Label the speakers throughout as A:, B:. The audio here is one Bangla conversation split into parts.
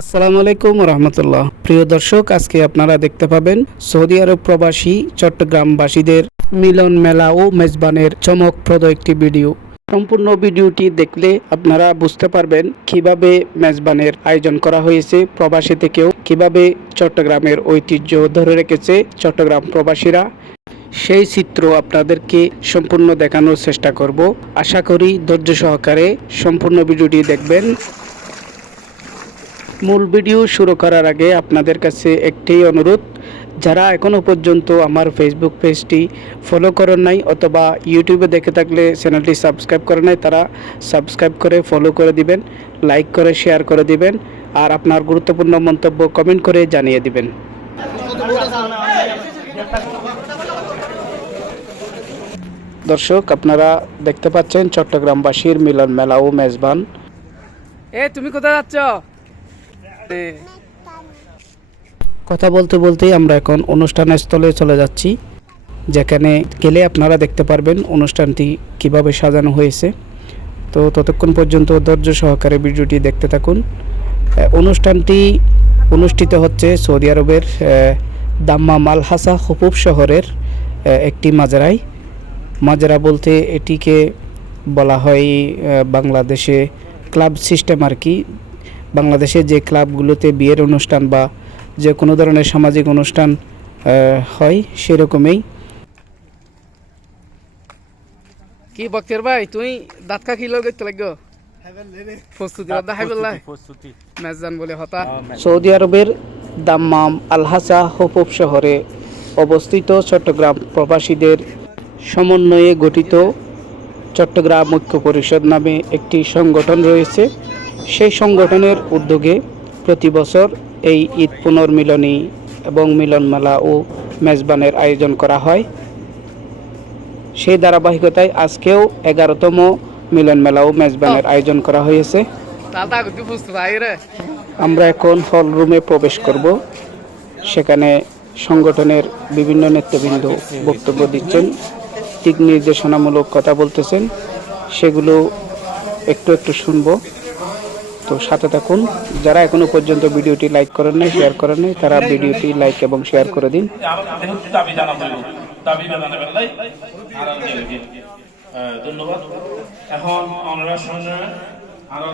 A: আসসালামু আলাইকুম রহমতুল্লাহ। প্রিয় দর্শক, আজকে আপনারা দেখতে পাবেন সৌদি আরব প্রবাসী চট্টগ্রামবাসীদের মিলন মেলা ও মেজবানের চমকপ্রদ একটি ভিডিও। সম্পূর্ণ ভিডিওটি দেখলে আপনারা বুঝতে পারবেন কীভাবে মেজবানের আয়োজন করা হয়েছে প্রবাসী থেকেও, কীভাবে চট্টগ্রামের ঐতিহ্য ধরে রেখেছে চট্টগ্রাম প্রবাসীরা। সেই চিত্র আপনাদেরকে সম্পূর্ণ দেখানোর চেষ্টা করব। আশা করি ধৈর্য সহকারে সম্পূর্ণ ভিডিওটি দেখবেন। মূল ভিডিও শুরু করার আগে আপনাদের কাছে একটি অনুরোধ। যারা এখনও পর্যন্ত আমার ফেসবুক পেজটি ফলো করেন নাই অথবা ইউটিউবে দেখে থাকলে চ্যানেলটি সাবস্ক্রাইব করে নাই, তারা সাবস্ক্রাইব করে ফলো করে দিবেন লাইক করে শেয়ার করে দিবেন, আর আপনার গুরুত্বপূর্ণ মন্তব্য কমেন্ট করে জানিয়ে দিবেন। দর্শক, আপনারা দেখতে পাচ্ছেন চট্টগ্রামবাসীর মিলন মেলা ও মেজবান।
B: এ, তুমি কোথায় যাচ্ছ?
A: কথা বলতে বলতেই আমরা এখন অনুষ্ঠানের স্থলে চলে যাচ্ছি, যেখানে গেলে আপনারা দেখতে পারবেন অনুষ্ঠানটি কীভাবে সাজানো হয়েছে। তো ততক্ষণ পর্যন্ত ধৈর্য সহকারে ভিডিওটি দেখতে থাকুন। অনুষ্ঠানটি অনুষ্ঠিত হচ্ছে সৌদি আরবের দাম্মা দাম্মাম আল হাসা হুপুব শহরের একটি মাজারায়। মাজরা বলতে এটিকে বলা হয় বাংলাদেশে ক্লাব সিস্টেম আর কি বাংলাদেশে যে ক্লাবগুলোতে বিয়ের অনুষ্ঠান বা যে কোনো ধরনের সামাজিক অনুষ্ঠান হয় সেরকমই।
B: কি বক্তের ভাই তুই দাঁত খা কি লগে লাগো
A: সৌদি আরবের দাম্মাম আলহাসা হুপুব শহরে অবস্থিত চট্টগ্রাম প্রবাসীদের সমন্বয়ে গঠিত চট্টগ্রাম ঐক্য পরিষদ নামে একটি সংগঠন রয়েছে। সেই সংগঠনের উদ্যোগে প্রতি বছর এই ঈদ পুনর্মিলনী এবং মিলন মেলা ও মেজবানের আয়োজন করা হয়। সেই ধারাবাহিকতায় আজকেও এগারোতম মিলন মেলা ও মেজবানের আয়োজন করা হয়েছে। আমরা এখন হল রুমে প্রবেশ করব। সেখানে সংগঠনের বিভিন্ন নেতৃবৃন্দ বক্তব্য দিচ্ছেন দিক নির্দেশনামূলক কথা বলতেছেন। সেগুলো একটু একটু শুনব। তো সাথে থাকুন। যারা এখনও পর্যন্ত ভিডিওটি লাইক করেন নাই শেয়ার করেন নাই তারা ভিডিওটি লাইক এবং শেয়ার করে দিন।
C: ধন্যবাদ। এখন আমরা
D: আরও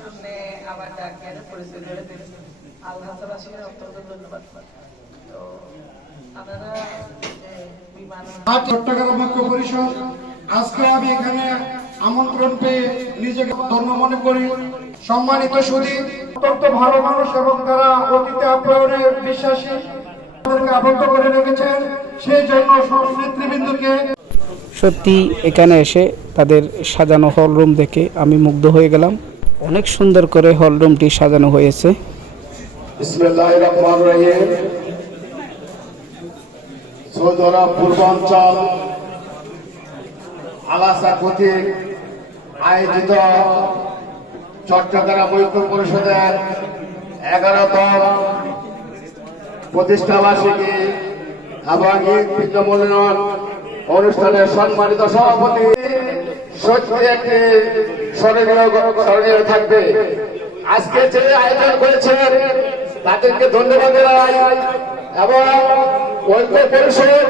D: সামনে ডাকের পরিচয় করে দিলেন অত্যন্ত ধন্যবাদ তো আপনারা
E: চট্টগ্রাম ঐক্য পরিষদ আজকে আমি এখানে আমন্ত্রণ পেয়ে নিজেকে ধর্ম মনে করি। সম্মানিত সুদী অত্যন্ত ভালো মানুষ এবং তারা অতীতে আপ্যায়নে বিশ্বাসী আবদ্ধ করে রেখেছেন। সেই জন্য নেতৃবৃন্দকে
A: সত্যি এখানে এসে তাদের সাজানো হল রুম দেখে আমি মুগ্ধ হয়ে গেলাম। অনেক সুন্দর করে হল রুমটি সাজানো হয়েছে।
F: রহিম। সৌদরা পূর্বাঞ্চল, আলাসা কর্তৃক আয়োজিত চট্টগ্রাম ঐক্য পরিষদের এগারোতম প্রতিষ্ঠাবার্ষিকী এবং ঈদ বিদ্যমূল্যায়ন অনুষ্ঠানের সম্মানিত সভাপতি সত্যি একটি স্মরণীয় থাকবে। আজকে যে আয়োজন করেছেন, তাদেরকে ধন্যবাদ জানাই এবং ঐক্য পরিষদ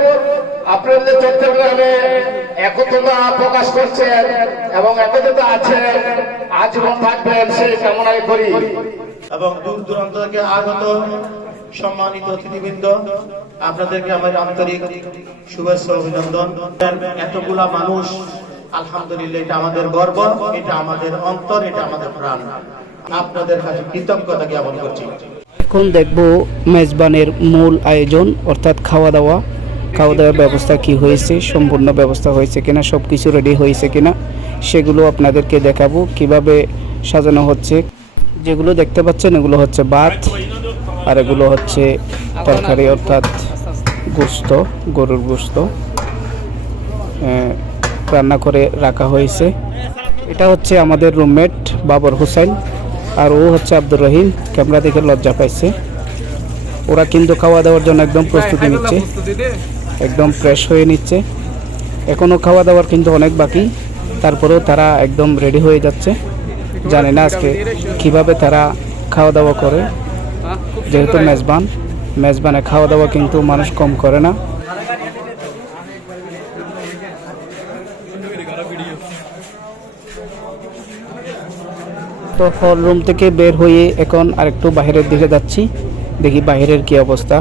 F: আপনাদের চট্টগ্রামে একত্রতা প্রকাশ করছেন এবং একত্রতা আছেন, আজীবন থাকবেন সেই কামনাই করি।
G: এবং দূর দূরান্ত থেকে আগত সম্মানিত অতিথিবৃন্দ, আপনাদেরকে আমার আন্তরিক শুভেচ্ছা, অভিনন্দন। এতগুলা মানুষ, আলহামদুলিল্লাহ, এটা আমাদের গর্ব, এটা আমাদের অন্তর, এটা আমাদের প্রাণ। আপনাদের কাছে কৃতজ্ঞতা জ্ঞাপন করছি।
A: এখন দেখব মেজবানের মূল আয়োজন, অর্থাৎ খাওয়া দাওয়া খাওয়া দাওয়ার ব্যবস্থা কি হয়েছে, সম্পূর্ণ ব্যবস্থা হয়েছে কিনা সব কিছু রেডি হয়েছে কিনা, সেগুলো আপনাদেরকে দেখাবো। কীভাবে সাজানো হচ্ছে, যেগুলো দেখতে পাচ্ছেন, এগুলো হচ্ছে ভাত, আর এগুলো হচ্ছে তরকারি, অর্থাৎ গোস্ত, গরুর গোস্ত। রান্না করে রাখা হয়েছে। এটা হচ্ছে আমাদের রুমমেট বাবর হোসেন আর ও হচ্ছে আব্দুর রহিম ক্যামেরা দেখে লজ্জা পাইছে। ওরা কিন্তু খাওয়া দাওয়ার জন্য একদম প্রস্তুতি নিচ্ছে। একদম ফ্রেশ হয়ে নিচ্ছে। এখনও খাওয়া দাওয়ার কিন্তু অনেক বাকি। তারপরেও তারা একদম রেডি হয়ে যাচ্ছে। জানে না আজকে কীভাবে তারা খাওয়া দাওয়া করে।
B: হ্যাঁ,
A: যেহেতু মেজবান মেজবানে খাওয়া দাওয়া কিন্তু মানুষ কম করে না। তো হল রুম থেকে বের হয়ে এখন আরেকটু বাইরের দিকে যাচ্ছি। দেখি বাইরের কি অবস্থা।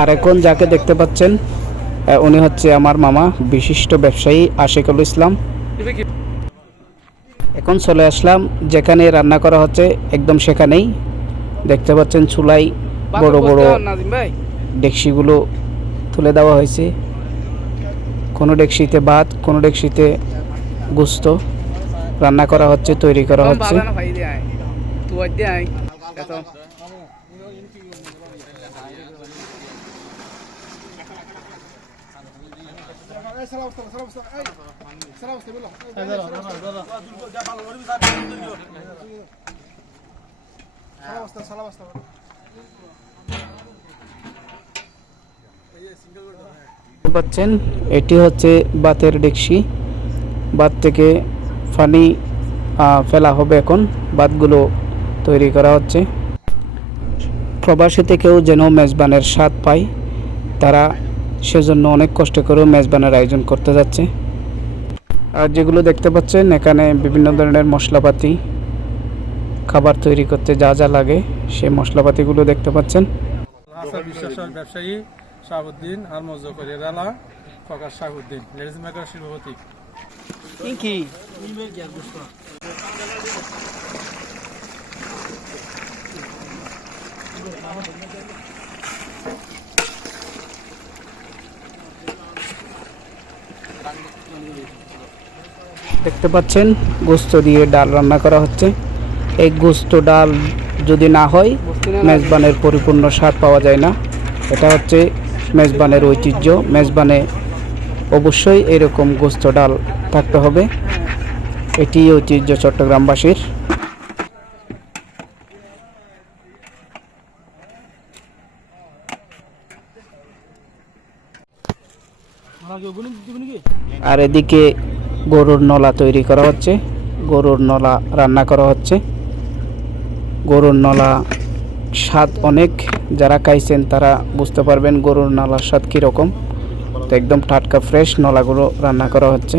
A: আর এখন যাকে দেখতে পাচ্ছেন উনি হচ্ছে আমার মামা বিশিষ্ট ব্যবসায়ী আশিকুল ইসলাম। এখন চলে আসলাম যেখানে রান্না করা হচ্ছে একদম সেখানেই। দেখতে পাচ্ছেন চুলাই বড় বড় ডেকসিগুলো তুলে দেওয়া হয়েছে। কোনো ডেকসিতে ভাত কোনো ডেকসিতে গুস্ত। রান্না করা হচ্ছে তৈরি করা হচ্ছে। পাচ্ছেন এটি হচ্ছে বাতের ডেকসি বাত থেকে আহ, ফেলা হবে এখন। বাদগুলো তৈরি করা হচ্ছে। প্রবাসী থেকেও যেন মেজবানের স্বাদ পায় তারা সেজন্য অনেক কষ্ট করেও মেজবানের আয়োজন করতে যাচ্ছে। আর যেগুলো দেখতে পাচ্ছেন এখানে বিভিন্ন ধরনের মশলাপাতি খাবার তৈরি করতে যা যা লাগে সেই মশলাপাতিগুলো দেখতে পাচ্ছেন।
H: ব্যবসায়ী আর লেডিস মেকার শিল্পপতি।
A: দেখতে পাচ্ছেন, গোস্ত দিয়ে ডাল রান্না করা হচ্ছে। এই গোস্ত ডাল যদি না হয়, মেজবানের পরিপূর্ণ স্বাদ পাওয়া যায় না। এটা হচ্ছে মেজবানের ঐতিহ্য। মেজবানে অবশ্যই এরকম গোস্ত ডাল থাকতে হবে। এটি ঐতিহ্য চট্টগ্রামবাসীর। আর এদিকে গরুর নলা তৈরি করা হচ্ছে। গরুর নলা রান্না করা হচ্ছে। গরুর নলা স্বাদ অনেক। যারা খাইছেন তারা বুঝতে পারবেন গরুর নলার স্বাদ কীরকম। তো একদম টাটকা, ফ্রেশ নলাগুলো রান্না করা হচ্ছে।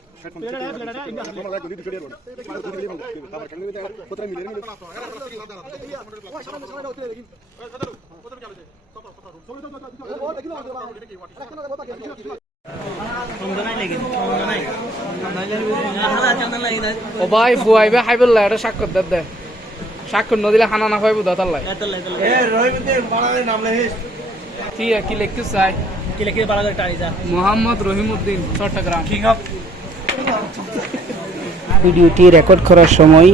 B: ও ভাই বুয়াইবে খাইবল এটা স্বাক্ষর দে দে। স্বাক্ষর নদিলে খানা না পাইবো দাতার লাই। ঠিক আছে কি লিখতে চাই কি লিখতে মোহাম্মদ রহিমউদ্দিন চট্টগ্রাম। কিং অফ
A: ভিডিওটি রেকর্ড করার সময়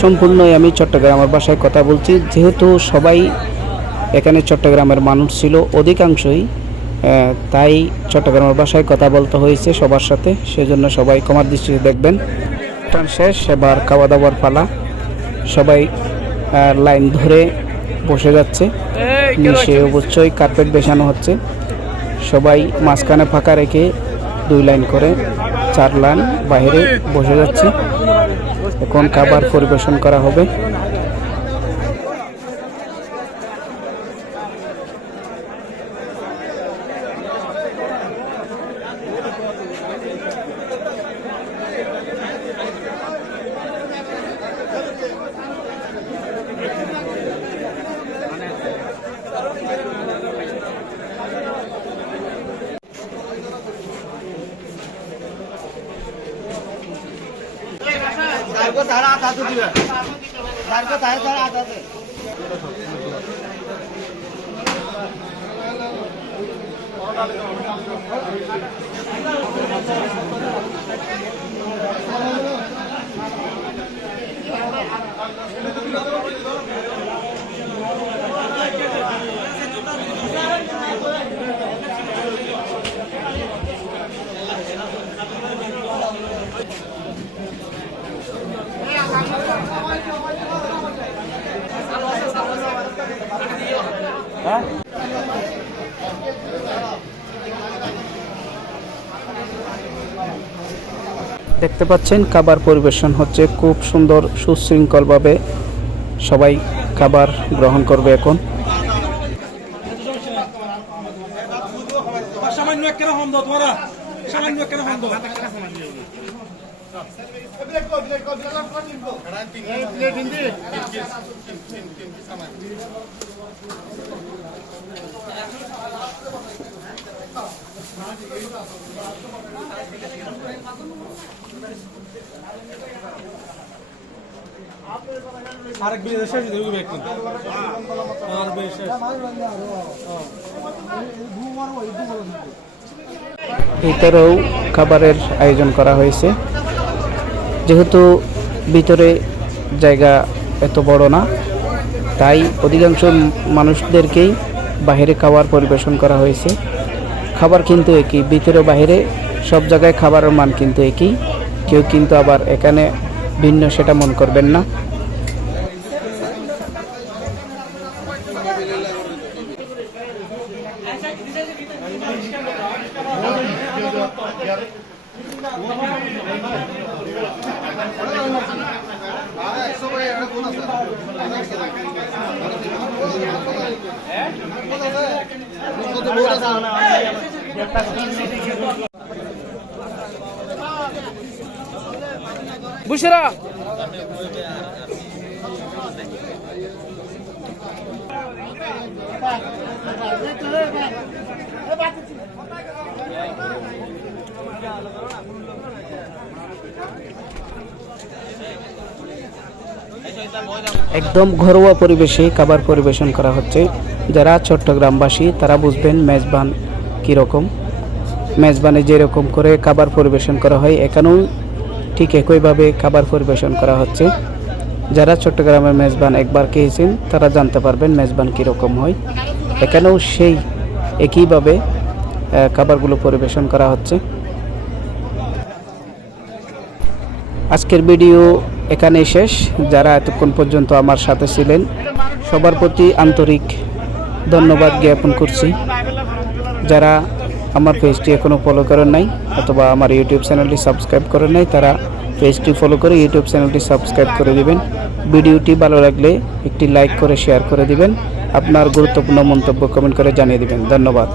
A: সম্পূর্ণই আমি চট্টগ্রামের ভাষায় কথা বলছি। যেহেতু সবাই এখানে চট্টগ্রামের মানুষ ছিল অধিকাংশই তাই চট্টগ্রামের ভাষায় কথা বলতে হয়েছে সবার সাথে সেজন্য সবাই কমার দৃষ্টিতে দেখবেন। শেষ এবার খাওয়া দাওয়ার পালা। সবাই লাইন ধরে বসে যাচ্ছে। নিচে অবশ্যই কার্পেট বেছানো হচ্ছে। সবাই মাঝখানে ফাঁকা রেখে দুই লাইন করে চার লাইন বাইরে বসে যাচ্ছে। এখন খাবার পরিবেশন করা হবে। আটাতে দিবে। যার কথা তার দেখতে পাচ্ছেন খাবার পরিবেশন হচ্ছে খুব সুন্দর সুশৃঙ্খলভাবে সবাই খাবার গ্রহণ করবে এখন।
H: সামান্য আরেক বিয়ে শেষ ঢুকবে এখন আর বিয়ে শেষ।
A: ভিতরেও খাবারের আয়োজন করা হয়েছে। যেহেতু ভিতরে জায়গা এত বড় না, তাই অধিকাংশ মানুষদেরকেই বাহিরে খাবার পরিবেশন করা হয়েছে। খাবার কিন্তু একই, ভিতরে বাহিরে সব জায়গায় খাবারের মান কিন্তু একই। কেউ কিন্তু আবার এখানে ভিন্ন সেটা মন করবেন না।
B: বুসরা
A: একদম ঘরোয়া পরিবেশে খাবার পরিবেশন করা হচ্ছে। যারা চট্টগ্রামবাসী তারা বুঝবেন মেজবান কীরকম। মেজবানে যেরকম করে খাবার পরিবেশন করা হয়, এখানেও ঠিক একইভাবে খাবার পরিবেশন করা হচ্ছে। যারা চট্টগ্রামের মেজবান একবার খেয়েছেন, তারা জানতে পারবেন মেজবান কীরকম হয়। এখানেও সেই একইভাবে খাবারগুলো পরিবেশন করা হচ্ছে। আজকের ভিডিও এখানে শেষ। যারা এতক্ষণ পর্যন্ত আমার সাথে ছিলেন, সবার প্রতি আন্তরিক ধন্যবাদ জ্ঞাপন করছি। যারা আমার পেজটি এখনও ফলো করেন নাই অথবা আমার ইউটিউব চ্যানেলটি সাবস্ক্রাইব করেন নাই, তারা পেজটি ফলো করে ইউটিউব চ্যানেলটি সাবস্ক্রাইব করে দিবেন। ভিডিওটি ভালো লাগলে একটি লাইক করে শেয়ার করে দিবেন। আপনার গুরুত্বপূর্ণ মন্তব্য কমেন্ট করে জানিয়ে দিবেন। ধন্যবাদ।